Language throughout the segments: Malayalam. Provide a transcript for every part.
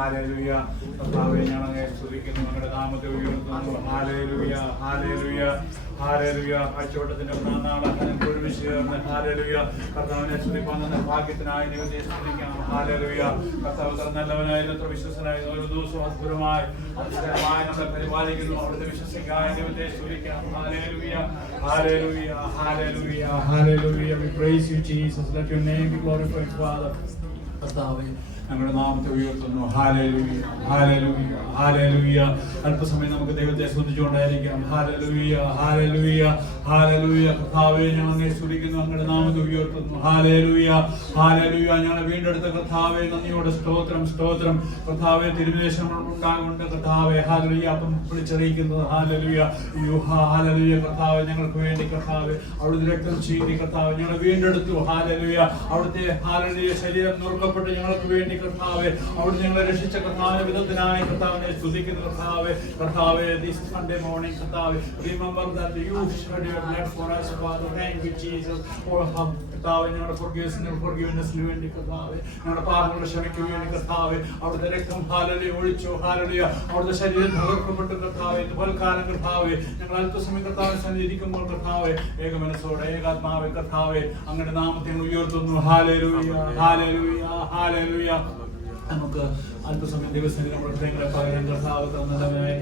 ഹല്ലേലൂയ. കർത്താവേ, ഞങ്ങളെ സ്തുതിക്കുന്നു, അങ്ങയുടെ നാമത്തെ ഉയർത്തുന്നു. Hallelujah, hallelujah, hallelujah. ആഴ്ചവട്ടത്തിന്റെ നാളെ ഒരുമിച്ച് ചേർന്ന് ഹല്ലേലൂയ കർത്താവിനെ സ്തുതിപ്പാൻ ഭാഗ്യത്തിനായി ദൈവത്തെ സ്തുതിക്കാം. ഹല്ലേലൂയ. കർത്താവ് എത്ര നല്ലവനായിരുന്നു, എത്ര വിശ്വസനായിരുന്നു. ഓരോ ദിവസവും അത്ഭുതമായി അതിശയമായി നമ്മളെ പരിപാലിക്കുന്നു. അവിടുത്തെ വിശ്വസിക്കായ ദൈവത്തെ സ്തുതിക്കാം. Hallelujah, hallelujah, hallelujah, hallelujah. We praise you, Jesus. Let your name be glorified, Father. കർത്താവേ, ഞങ്ങളുടെ നാമത്തെ ഉയർത്തുന്നു. Hallelujah, hallelujah, hallelujah. അല്പസമയം നമുക്ക് ദൈവത്തെ സ്തുതിച്ചുകൊണ്ടായിരിക്കാം. Hallelujah, hallelujah, hallelujah. കർത്താവേ, ഞങ്ങൾ അങ്ങയെ സ്തുതിക്കുന്നു, അങ്ങയുടെ നാമത്തെ ഉയർത്തുന്നു. Hallelujah, hallelujah. ഞങ്ങളെ വീണ്ടെടുത്ത കർത്താവേ, നന്ദിയോടെ സ്തോത്രം, സ്തോത്രം. കർത്താവേ, തിരുവിദേശങ്ങൾ ഉണ്ടാകുന്നുണ്ട് കർത്താവേ. ഹല്ലേലൂയ. അപ്പം വിളിച്ചറിയിക്കുന്നത് ഹല്ലേലൂയ. ഹല്ലേലൂയ. കർത്താവേ, ഞങ്ങൾക്ക് വേണ്ടി കർത്താവേ അവിടുത്തെ രക്തം ചീന്തി കർത്താവേ ഞങ്ങളെ വീണ്ടെടുത്തു. ഹല്ലേലൂയ. അവിടുത്തെ ഹല്ലേലൂയ ശരീരം നുറുക്കപ്പെട്ട് ഞങ്ങൾക്ക് വേണ്ടി കർത്താവേ അവിടുന്ന് ഞങ്ങളെ രക്ഷിച്ച കർത്താവിന്റെ വിധത്തിനായി കർത്താവിനെ സ്തുതിക്കുന്നു. കർത്താവേ, കർത്താവേ, this Sunday morning കർത്താവേ, remember that you shed your blood for us, Father. Thank you, Jesus. കർത്താവേ, ഞങ്ങളുടെ forgiveness-ന് വേണ്ടി കർത്താവേ, ഞങ്ങളുടെ പാപങ്ങളുടെ ക്ഷമയ്ക്ക് വേണ്ടി കർത്താവേ അവിടുത്തെ രക്തം ഹല്ലേലൂയ ഒഴിച്ചു. ഹല്ലേലൂയ. അവിടുത്തെ ശരീരം തകർക്കപ്പെട്ടു കർത്താവേ. ഇതുപോൽക്കാലം കർത്താവേ ഞങ്ങൾ അല്പസമയം കർത്താവിനെ സന്നിധിക്കുമ്പോൾ കർത്താവേ ഏകമനസ്സോടെ ഏകാത്മാവേ കർത്താവേ അങ്ങയുടെ നാമത്തെ ഉയർത്തുന്നു. Hallelujah, hallelujah, hallelujah. നമുക്ക് അല്പസമയം ദിവസം നമ്മുടെ ഹൃദയങ്ങളെ പകരം കർത്താവ് തന്നതനായി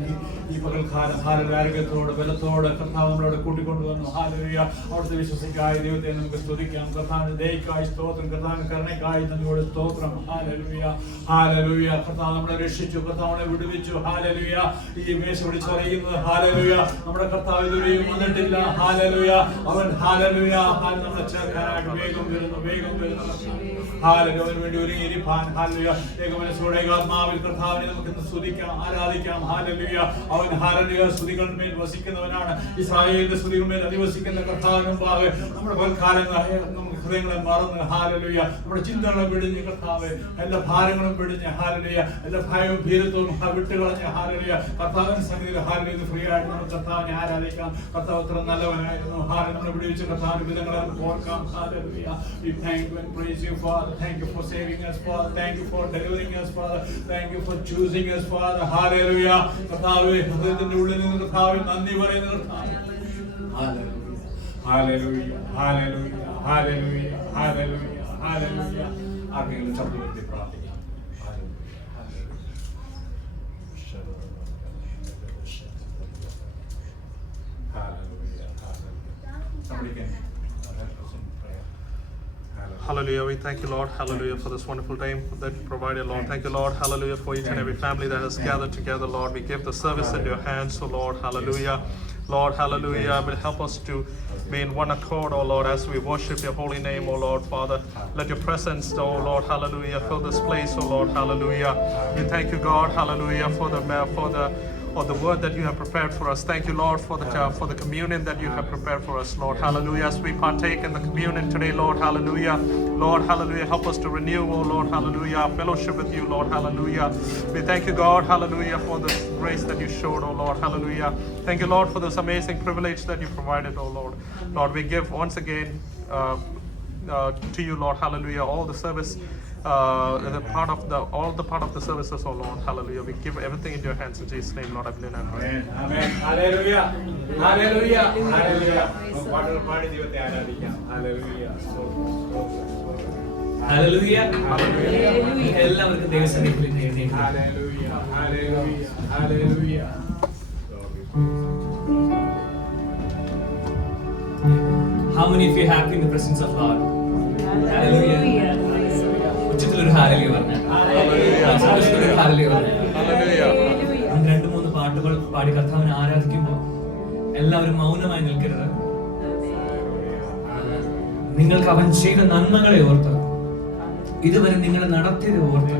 ഈ പകൽക്കാലം ഹല്ലേലൂയ ആരോഗ്യത്തോടെ ബലത്തോടെ കർത്താവ് നമ്മളോട് കൂട്ടിക്കൊണ്ടുവന്നു. ഹല്ലേലൂയ. അവിടുത്തെ വിശ്വസിക്കായ ദൈവത്തെ നമുക്ക് സ്തുതിക്കാം. കർത്താവിന്റെ ദയക്കായി സ്തോത്രം, കർത്താവിന്റെ കരുണയ്ക്കായി നന്ദിയോടെ സ്തോത്രം. Hallelujah, hallelujah. കർത്താവ് നമ്മളെ രക്ഷിച്ചു, കർത്താവിനെ വിടുവിച്ചു. ഹല്ലേലൂയ. ഈ മേശ പിടിച്ച് പറയുന്നത് ഹല്ലേലൂയ നമ്മുടെ കർത്താവ് ഇതുവരെയും വന്നിട്ടില്ല. ഹല്ലേലൂയ. അവൻ ഹല്ലേലൂയ നമ്മളെ ചേർക്കാനായിട്ട് വേഗം വരുന്നു, വേഗം വരുന്നു. ഹല്ലേലൂയ. അവന് വേണ്ടി ഒരുങ്ങിയിരിപ്പാൻ ഹല്ലേലൂയ ഏകമനസ്സോടെ ഏകാത്മാവിൽ കർത്താവിനെ നമുക്ക് സ്തുതിക്കാം, ആരാധിക്കാം. ഹല്ലേലൂയ. അവൻ ഹല്ലേലൂയ സ്തുതികളുടെ വസിക്കുന്നവനാണ്. ഇസ്രായേലിന്റെ സ്തുതികളുടെ അധിവസിക്കുന്ന കർത്താവിന് മുമ്പാകെ നമ്മുടെ പൽക്കാലങ്ങളായ നമുക്ക് ഹൃദയങ്ങളെ മറന്ന് ഹല്ലേലൂയ നമ്മുടെ ചിന്തകളെ പിടിഞ്ഞ് കർത്താവെ എല്ലാ ഭാരങ്ങളും പിടിഞ്ഞ് ഹല്ലേലൂയ എല്ലാ ഭയവും ഭീരത്വവും വിട്ടുകളഞ്ഞ് ഹല്ലേലൂയ കർത്താവിന്റെ സന്നിധിയിൽ ഹല്ലേലൂയ ഫ്രീ ആയിട്ട് നമുക്ക് കർത്താവിനെ ആരാധിക്കാം. കർത്താവ് അത്ര നല്ലവനായിരുന്നു. ഹല്ലേലൂയ നമ്മളെ വിടുവിച്ച കർത്താവിന്റെ വിധങ്ങളെ നമുക്ക് ഓർക്കാം. Hallelujah. We thank you and praise you, Father. Thank you for saving us, Father. Thank you for delivering us, Father. Thank you for choosing us, Father. Hallelujah. കർത്താവേ ഹൃദയത്തിന്റെ ഉള്ളിൽ നിന്ന് കർത്താവിന് നന്ദി പറയുന്ന കർത്താവേ. Hallelujah. Hallelujah. Hallelujah. Hallelujah. Hallelujah. ആർക്കെങ്കിലും ശബ്ദത്തിൽ പ്രാർത്ഥിക്കാം. Somebody can help us in prayer. Hallelujah. We thank you, Lord. Hallelujah, for this wonderful time that you provided, Lord. Thank you, Lord. Hallelujah, for each and every family that has gathered together, Lord. We give the service in your hands, oh Lord. Hallelujah. Lord, hallelujah, will help us to be in one accord, oh Lord, as we worship your holy name, oh Lord, Father. Let your presence, oh Lord, hallelujah, fill this place, oh Lord, hallelujah. We thank you, God, hallelujah, for the word that you have prepared for us. Thank you, Lord, for the communion that you have prepared for us, Lord, hallelujah. As we partake in the communion today, Lord, hallelujah. Lord, hallelujah, help us to renew, oh Lord, hallelujah, our fellowship with you, Lord, hallelujah. We thank you, God, hallelujah, for this grace that you showed, oh Lord, hallelujah. Thank you, Lord, for this amazing privilege that you provided, oh Lord. Lord, we give once again to you, Lord, hallelujah, all the service, all the part of the services, oh Lord, hallelujah. We give everything into your hands in Jesus' name, Lord, I believe and pray. Amen. Amen. Hallelujah. Hallelujah. Hallelujah. Hallelujah. Hallelujah. Hallelujah. എല്ലാവർക്കും ദൈവസന്നിധിയിൽ കൈയടിക്കാം. Hallelujah. Hallelujah. Hallelujah. How many of you are happy in the presence of God? Hallelujah. ഉച്ചത്തിലൊരു ഹാലലുയ പറഞ്ഞു. സന്തോഷത്തിലൊരു ഹാലലുയ പറഞ്ഞു. നമ്മൾ 2-3 പാട്ടുകൾ പാടി കർത്താവിനെ ആരാധിക്കുമ്പോൾ എല്ലാവരും മൗനമായി നിൽക്കരുത്. നിങ്ങൾക്ക് അവൻ ചെയ്ത നന്മകളെ ഓർത്ത്, ഇതുവരെ നിങ്ങളെ നടത്തിയത് ഓർത്ത്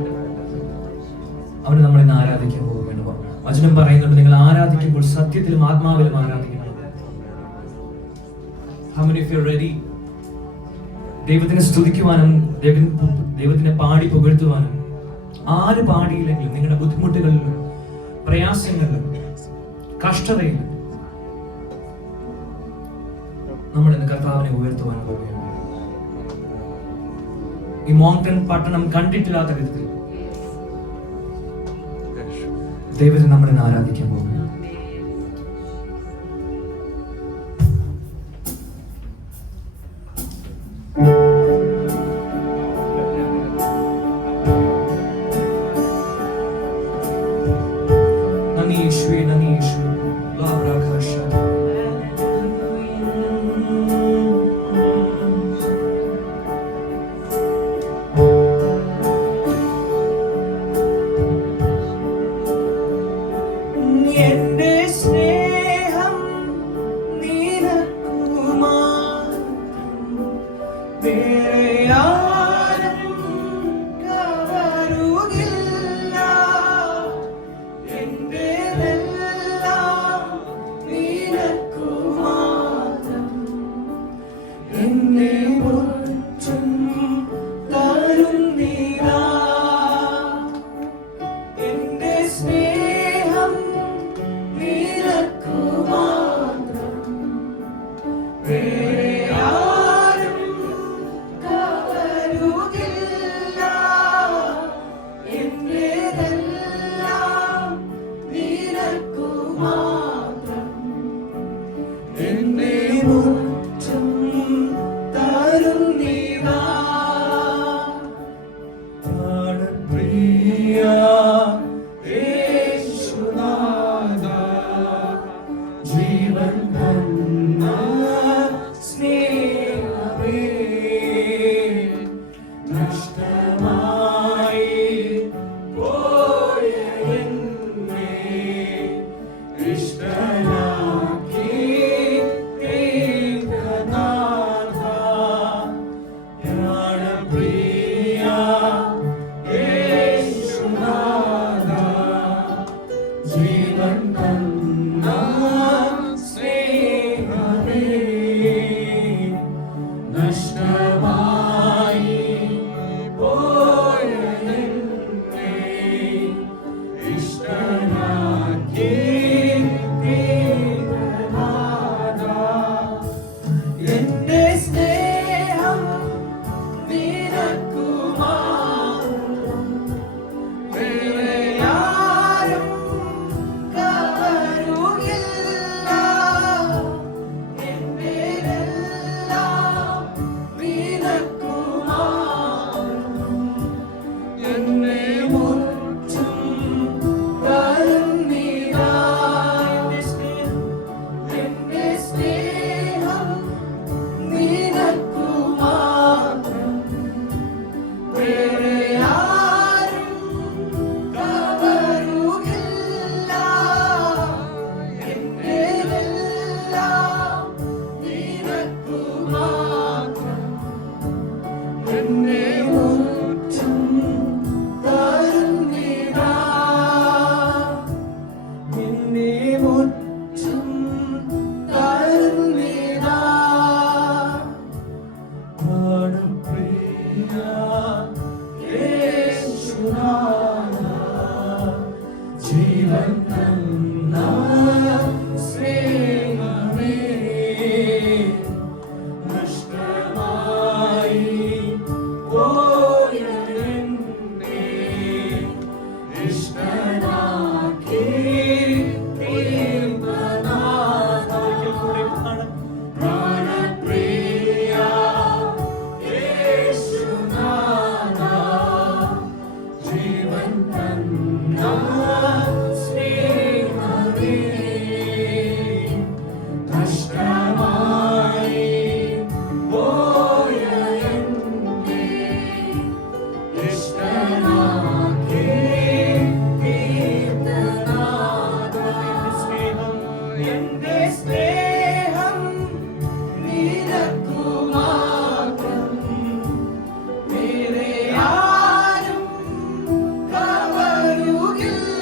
അവന് നമ്മളെ ഇന്ന് ആരാധിക്കാൻ പോകുമെന്ന് പറഞ്ഞു. വചനം പറയുന്നുണ്ട്, നിങ്ങൾ ആരാധിക്കുമ്പോൾ സത്യത്തിലും ആത്മാവിലും ആരാധിക്കണം. How many of you are ready? ദൈവത്തിനെ സ്തുതിക്കുവാനും ദൈവത്തിനെ പാടി പുകഴ്ത്തുവാനും ആര് പാടിയില്ലെങ്കിലും നിങ്ങളുടെ ബുദ്ധിമുട്ടുകളിലും പ്രയാസങ്ങളിലും കഷ്ടതയിലും നമ്മൾ ഇന്ന് കർത്താവിനെ ഉയർത്തുവാൻ പോവുകയാണ്. ഈ മോങ്ടൺ പട്ടണം കണ്ടിട്ടില്ലാത്ത വിധത്തിൽ ദൈവത്തെ നമ്മൾ ഇന്ന് ആരാധിക്കാൻ പോകുന്നു. നന്ദി യേശുവേ, നന്ദി യേശുവേ. ലാബ്രാഘാഷ. എന്റെ സ്നേഹം നിനക്കുമാത്രം, വേറെ ആരും കവരുകില്ല. എന്റേതെല്ലാം നിനക്കുമാത്രം, എന്നെ മുറ്റും തരുന്നിതാ. എന്റെ സ്നേഹം നിനക്കുമാത്രം, വേറെ ആരും കവരുകില്ല. എന്റേതെല്ലാം നിനക്കുമാത്രം, എന്നെ മുറ്റും തരുന്നിതാ. പ്രാണപ്രിയ യേശുനാഥാ, ജീവൻ തന്ന സ്നേഹമേ, നഷ്ടമായി പോയ എന്നെ ഇഷ്ടനാക്കി ഏകനാഥാ. പ്രാണപ്രിയ യേശുനാഥാ, ജീവൻ തന്ന സ്നേഹമേ, നഷ്ടമായി പോയ എന്നെ ഇഷ്ടനാക്കി ഏകനാഥാ. എന്റെ സ്നേഹം നിനക്കുമാത്രം, വേറെ ആരും കവരുകില്ല. എന്റേതെല്ലാം നിനക്കുമാത്രം, എന്നെ മുറ്റും തരുന്നിതാ. എന്റെ സ്നേഹം നിനക്കുമാത്രം, വേറെ ആരും കവരുകില്ല. എന്റേതെല്ലാം നിനക്കുമാത്രം, എന്നെ മുറ്റും തരുന്നിതാ. എന്നെ മുറ്റും തരുന്നിതാ. പ്രാണപ്രിയ യേശുനാഥാ, ജീവൻ തന്ന സ്നേഹമേ, നഷ്ടമായി പോയ എന്നെ ഇഷ്ടനാക്കി ഏകനാഥാ. പ്രാണപ്രിയ യേശുനാഥാ, ജീവൻ തന്ന സ്നേഹമേ, നഷ്ടമായി പോയ എന്നെ ഇഷ്ടനാക്കി ഏകനാഥാ. എന്റെ സ്നേഹം നിനക്കുമാത്രം, വേറെ ആരും കവരുകില്ല.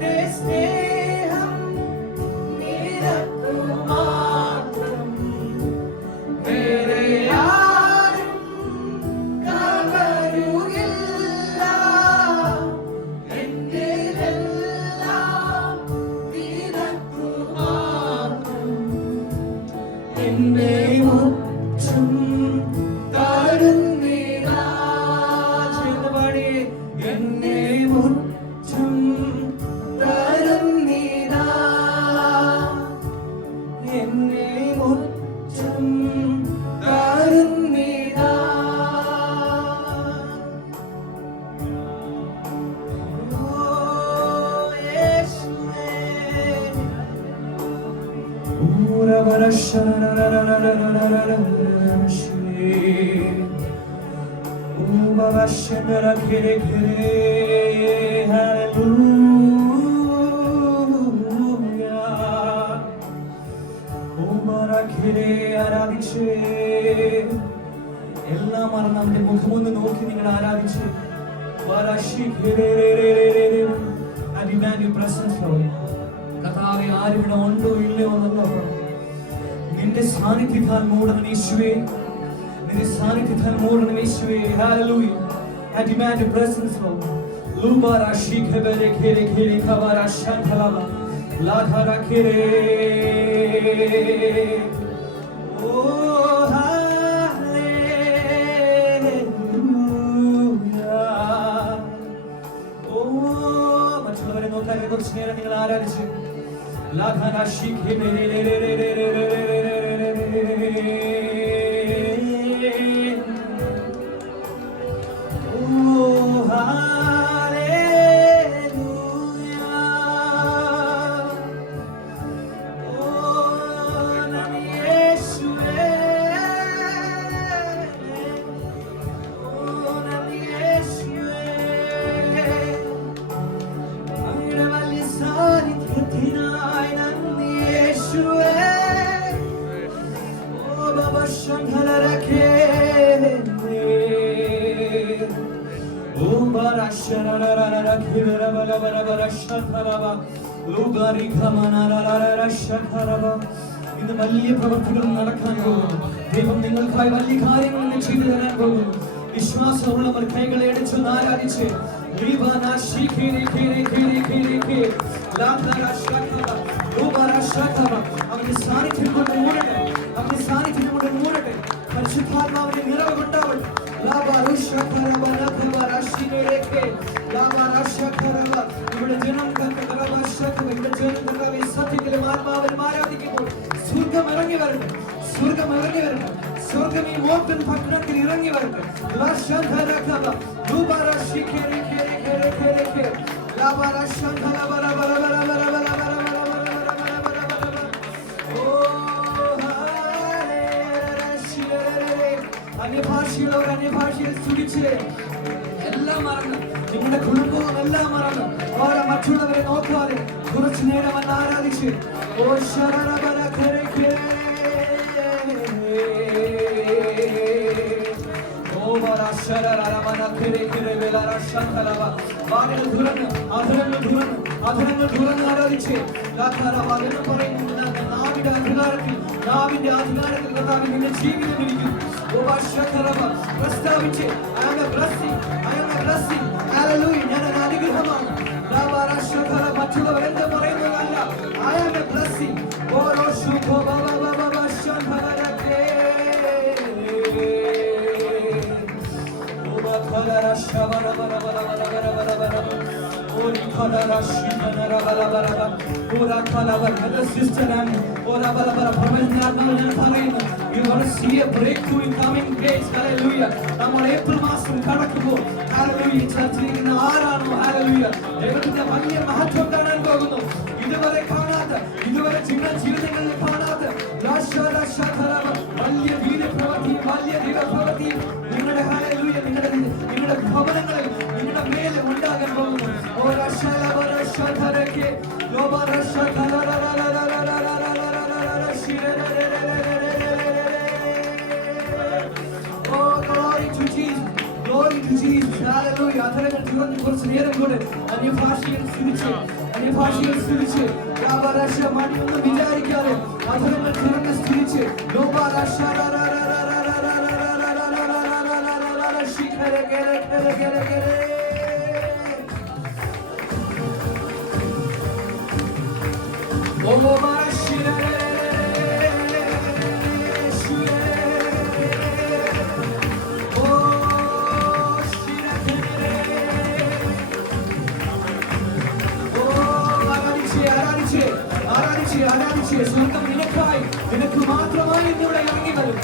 നിന്റെ സ്നേഹം നിനക്കു മാത്രം, വേറെ ആരും കവരുകില്ല. എന്റേതെല്ലാം നിനക്കു മാത്രം, എന്നെ മുറ്റും തരുന്നിതാ. ചേർന്ന് പാടി. എന്നെ മുറ്റും തരുന്നിതാ, എന്നെ മുറ്റും തരുന്നിതാ. ഓ യേശുവേ, ആരാധിച്ച് എല്ലാം മറന്ന് അവന്റെ മുഖമൊന്ന് നോക്കി നിങ്ങൾ ആരാധിച്ച് കർത്താവേ, ആരിവിടെ ഉണ്ടോ ഇല്ലയോ എന്നല്ല, നിന്റെ സാന്നിധ്യത്താൽ മൂടണം യേശുവേ, നിന്റെ സാന്നിധ്യത്താൽ മൂടണം യേശുവേ. Hallelujah. I demand your presence, Lord. Lubara shikebere kere kere kabara shantalaba ladhara kere. Oh hallelujah. Oh മറ്റുള്ളവരെ നോക്കാതെ കുറച്ച് നേരം നിങ്ങൾ ആരാധിച്ച് ladhara shikebere. Oh hallelujah. Oh nami Yeshua, oh nami Yeshua. Angre valli sanithinai nami Yeshua. Oh baba shankara rakhe. ഇന്ന് വലിയ പ്രവർത്തികൾ നടക്കാൻ പോകുന്നു. ദൈവം നിങ്ങൾക്കായി വലിയ കാര്യങ്ങൾ ചെയ്തു തരാൻ പോകുന്നു. വിശ്വാസമുള്ളവർ കൈകളെ അടിച്ചൊന്ന് ആരാധിച്ച് അവന്റെ സാന്നിധ്യം കൊണ്ട് മൂടട്ടെ, അവന്റെ സാന്നിധ്യം കൊണ്ട് മൂടട്ടെ. പരിശുദ്ധാത്മാവിന്റെ നിറവ് കൊണ്ടാവട്ടെ. ഇവിടെ ജനം സത്യത്തിലും ആത്മാവിലും ആരാധിക്കുമ്പോൾ സ്വർഗം ഇറങ്ങി വരട്ടെ, സ്വർഗം ഇറങ്ങി വരട്ടെ, സ്വർഗം ഈ മോട്ടൻ പട്ടണത്തിൽ ഇറങ്ങി വരട്ടെ. അന്യഭാഷയുള്ളവർ അന്യഭാഷയിൽ സ്തുതിച്ച് എല്ലാം മറന്ന്, നിങ്ങളുടെ കുടുംബവും എല്ലാം മറന്ന് ഓരോ മറ്റുള്ളവരെ നോക്കാതെ കുറച്ചു നേരം അന്ന് ആരാധിച്ച് ഓ ശരണബല കരയ്ക്ക് ഓ വര ശരണരമന കരയ്ക്ക് വേലര ശങ്കലവ വാതിൽ തുറന്ന് അധരങ്ങൾ തുറന്ന് ആരാധിച്ച് വചനം പറയുന്നു. നാവിന്റെ അധികാരത്തിൽ കർത്താവിൽ നിന്റെ ജീവിതം ഇരിക്കും. പ്രസ്താവിച്ച് ഞാൻ ഒരു അനുഗ്രഹമാണ്. മറ്റുള്ളവർ എന്ത് പറയുന്നതല്ല. I am a blessing. You want to see a breakthrough in coming days. Hallelujah. നമ്മൾ ഏപ്രിൽ മാസം കടക്കുമ്പോൾ hallelujah ചർച്ചിലിരിക്കുന്ന ആരാണോ hallelujah ദൈവത്തിന്റെ വലിയ മഹത്വം കാണാൻ പോകുന്നു. ഇതുവരെ കാണാത്ത, ഇതുവരെ ജീവിതങ്ങളിൽ കാണാത്ത വലിയ വീര്യപ്രവൃത്തിയും വലിയ ദൈവപ്രവൃത്തിയും നിങ്ങളുടെ hallelujah നിങ്ങളുടെ ഭവനങ്ങളിൽ നിങ്ങളുടെ മേലെ ഉണ്ടാകാൻ പോകുന്നു. കുറച്ച് നേരം കൂടെ അന്യഭാഷയിൽ സ്തുതിച്ച് അന്യഭാഷയിൽ സ്തുതിച്ച് മടിയൊന്നും വിചാരിക്കാതെ അധരങ്ങൾ തുറന്ന് സ്തുതിച്ച് സ്വർഗം നിനക്കായി നിനക്ക് മാത്രമായി ഇന്നിവിടെ ഇറങ്ങി വരും.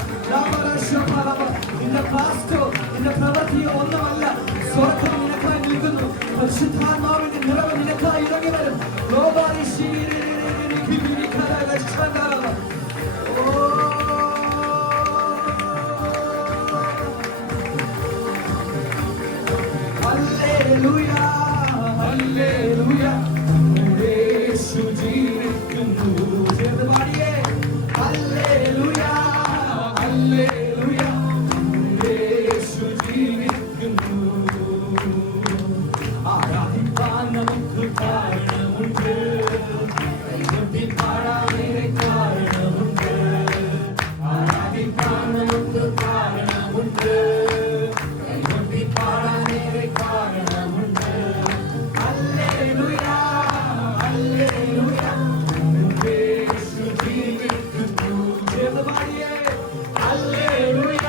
നിന്റെ പാസ്റ്റോ നിന്റെ പ്രവൃത്തിയോ ഒന്നുമല്ല, സ്വർഗം നിനക്കായി നിൽക്കുന്നു. പരിശുദ്ധാത്മാവിന്റെ നിറവ് നിനക്കായി ഇറങ്ങി വരും. ഹല്ലേലൂയ ഹല്ലേലൂയ യേശു ജീവിക്കുന്നു. ചേർന്ന് പാടിയേ ഹല്ലേലൂയ ഹല്ലേലൂയ യേശു ജീവിക്കുന്നു. ആരാധിക്കാൻ നമുക്ക് കാരണമുണ്ട്, കൈകൊട്ടി പാടാനേറെ കാരണമുണ്ട്. ആരാധിക്കാൻ നമുക്ക് കാരണമുണ്ട്, കൈകൊട്ടി പാടാനേറെ കാരണമുണ്ട്. ഹല്ലേലൂയ ഹല്ലേലൂയ യേശു ജീവിക്കുന്നു. ചേർന്ന് പാടിയേ ഹല്ലേലൂയ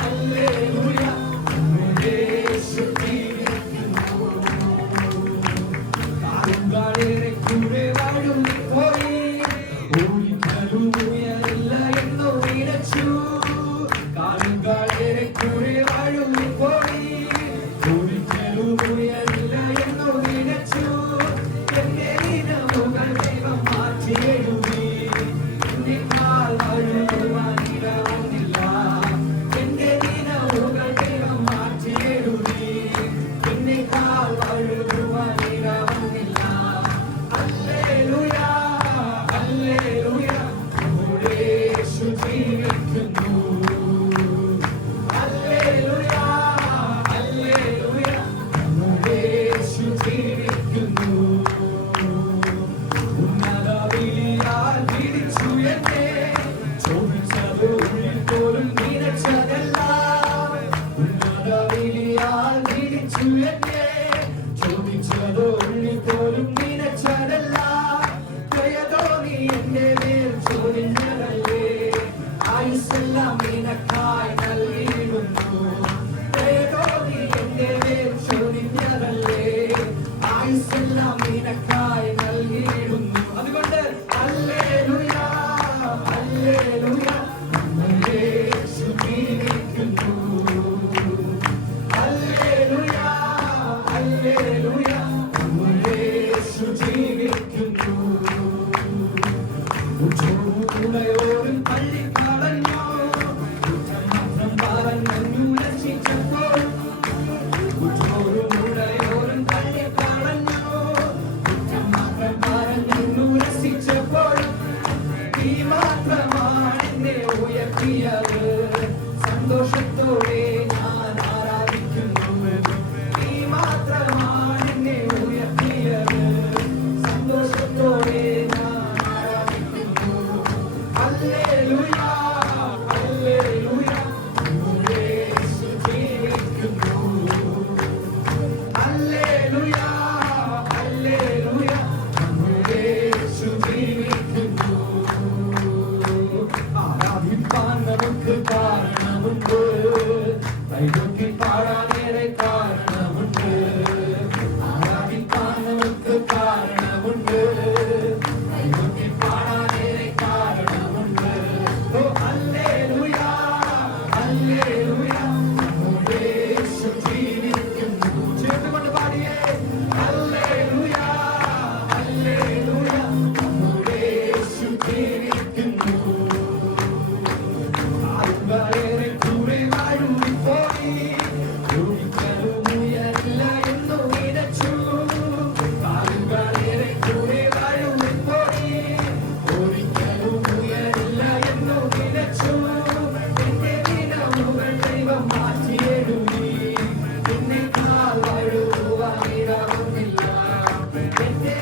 ഹല്ലേലൂയ യേശു ജീവിക്കുന്നു. കാലുകളേറെ കൂടെ വഴുതിപ്പോയി, ഒരിക്കലും ഉയരില്ല എന്നു വിളിച്ചു. കാലുകളേറെ കൂടെ വഴുതിപ്പോയി, ഒരിക്കലും ഉയരില്ല എന്നു വിളിച്ചു. എന്റെ ദിനമുകൾ ദൈവം മാറ്റിയെഴുതി, നിന്നാൽ വഴുതുവാനിടവന്നില്ല. എന്റെ ദിനമുകൾ ദൈവം മാറ്റിയെഴുതി, നിന്നെക്കാൾ വഴുതുവാനിടവന്നില്ല. ഹല്ലേലൂയ ഹല്ലേലൂയ യേശു ജീവിക്കുന്നു. ഹല്ലേലൂയ ഹല്ലേലൂയ യേശു ജീവിക്കുന്നു. ഉന്നതവിളിയാൽ വിളിച്ചു എന്നെ, ചോദിച്ചത് ഉള്ളിൽ പോലും നിനച്ചതല്ല. ഉന്നതവിളിയാൽ വിളിച്ചു എന്നെ, ചോദിച്ചത് ഉള്ളിൽ പോലും നിനച്ചതല്ല. ദയതോന്നി എന്റെ മേൽ ചൊരിഞ്ഞതല്ലേ, ആയുസ്സെല്ലാം നിനക്കായി നൽകിയിടുന്നു. ദയതോന്നി എന്റെ മേൽ ചൊരിഞ്ഞതല്ലേ, ആയുസ്സെല്ലാം നിനക്കായി നൽകിയിടുന്നു. അതുകൊണ്ട് ഹല്ലേലൂയ ഹല്ലേലൂയ യേശു ജീവിക്കുന്നു. ഹല്ലേലൂയ ഹല്ലേലൂയ യേശു ജീവിക്കുന്നു. ഉച്ചോടുകൂടെയോരും തള്ളിക്കളഞ്ഞു, കുറ്റം പറഞ്ഞു രക്ഷിച്ചപ്പോൾ. ഉച്ചോടുകൂടെയോരും തള്ളിക്കളഞ്ഞു, കുറ്റം പറഞ്ഞു രക്ഷിച്ചപ്പോൾ. നീ മാത്രമാണ് എന്നെ ഉയർത്തിയത്, സന്തോഷത്തോടെ ഞാൻ ആരാധിക്കുന്നു. നീ മാത്രമാണ് എന്നെ ഉയർത്തിയത്, സന്തോഷത്തോടെ ഞാൻ ആരാധിക്കുന്നു. ഹല്ലേലൂയ ഹല്ലേലൂയ യേശു ജീവിക്കുന്നു. ഹല്ലേലൂയ ഹല്ലേലൂയ യേശു ജീവിക്കുന്നു. ആരാധിക്കാൻ നമുക്ക് കാരണമുണ്ട്, കൈകൊട്ടി പാടാനേറെ കാരണമുണ്ട്. ആരാധിക്കാൻ നമുക്ക് കാരണമുണ്ട്, കൈകൊട്ടി പാടാനേറെ കാരണമുണ്ട്. ഓ ഹല്ലേലൂയ ഹല്ലേലൂയ യേശു ജീവിക്കുന്നു. ചേർന്നുകൊണ്ട് പാടിയേ ഹല്ലേലൂയ ഹല്ലേലൂയ യേശു ജീവിക്കുന്നു. കാലുകളേറെ കൂടെ വഴുതിപ്പോയി, ഒരിക്കലും ഉയരില്ല എന്നു വിളിച്ചു. കാലുകളേറെ കൂടെ വഴുതിപ്പോയി, ഒരിക്കലും ഉയരില്ല എന്നു വിളിച്ചു. എന്റെ ദിനമുകൾ ദൈവം മാറ്റിയെഴുതി, നിന്നെക്കാൾ വഴുതുവാനിടവന്നില്ല. എന്റെ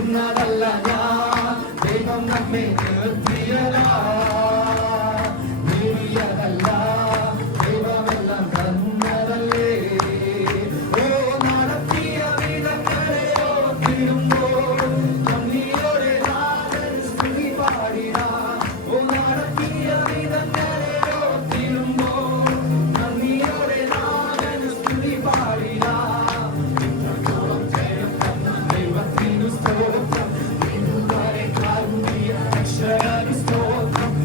നിന്നതല്ല ഞാൻ, ദൈവം നമ്മെ നിർത്തിയതാ. നേടിയതല്ല, ദൈവമെല്ലാം തന്നതല്ലേ. ഓ നടത്തിയ വിധങ്ങളെ ഓർത്തിടുമ്പോൾ നന്ദിയോടെ നാഥൻ സ്തുതി പാടിടാം. ഓ നടത്തിയ വിധങ്ങളെ ഓർത്തിടുമ്പോൾ നന്ദിയോടെ നാഥൻ സ്തുതി പാടിടാം. ഇത്രത്തോളം ജയം തന്ന ദൈവത്തിനു സ്തോത്രം, ഇതുവരെ കാരുണ്യ രക്ഷകനു സ്തോത്രം.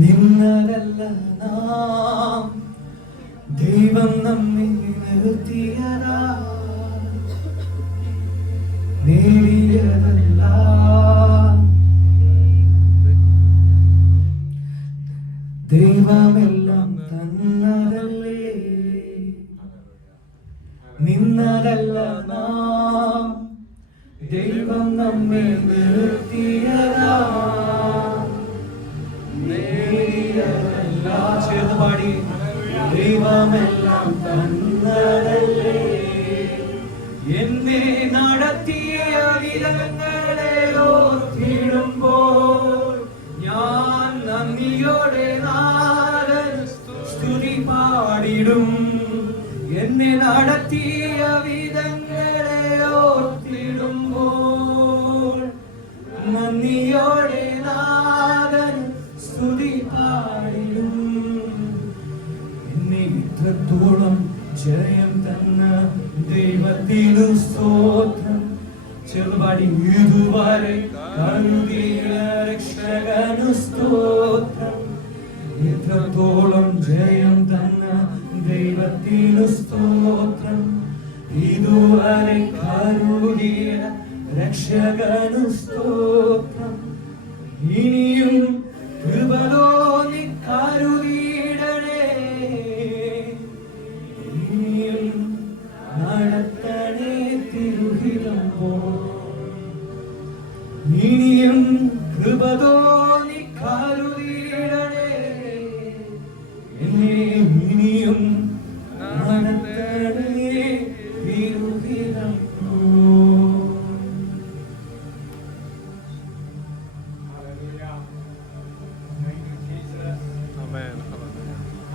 നിന്നതല്ല നാം ദൈവം നമ്മെ നിർത്തിയതാ, നേടിയതല്ല ദൈവമെല്ലാം തന്നതല്ലേ. നിന്നതല്ല നാം ദൈവം നമ്മെ നിർത്തിയതാ, ചേർന്ന് പാടി ദൈവമെല്ലാം തന്നതല്ലേ. എന്നെ നടത്തിയ വിധങ്ങളെ ഓർത്തിടുമ്പോൾ ഞാൻ നന്ദിയോടെ നാഥൻ സ്തുതി പാടിടും. എന്നെ നടത്തിയ വിധങ്ങളെ ഓർത്തിടുമ്പോൾ നന്ദിയോടെ നാഥൻ സ്തുതി പാടിടും. എന്നെ ഇത്രത്തോളം ജയം തന്ന ദൈവത്തിനു സ്തോത്രം. ചെറുപാടി ഇതുവരെ കരുതിയ രക്ഷകനു സ്തോത്രം. ഇത്രത്തോളം ജയം തന്ന ദൈവത്തിനു സ്തോത്രം. ഇതുവരെ കരുതിയ രക്ഷകനു സ്തോത്രം. ഇനിയും കൃപ തോന്നി കരുതിയിടണേ, ഇനിയും നടത്തണേ തിരുഹിതം പോ. ഇനിയും കൃപ തോന്നി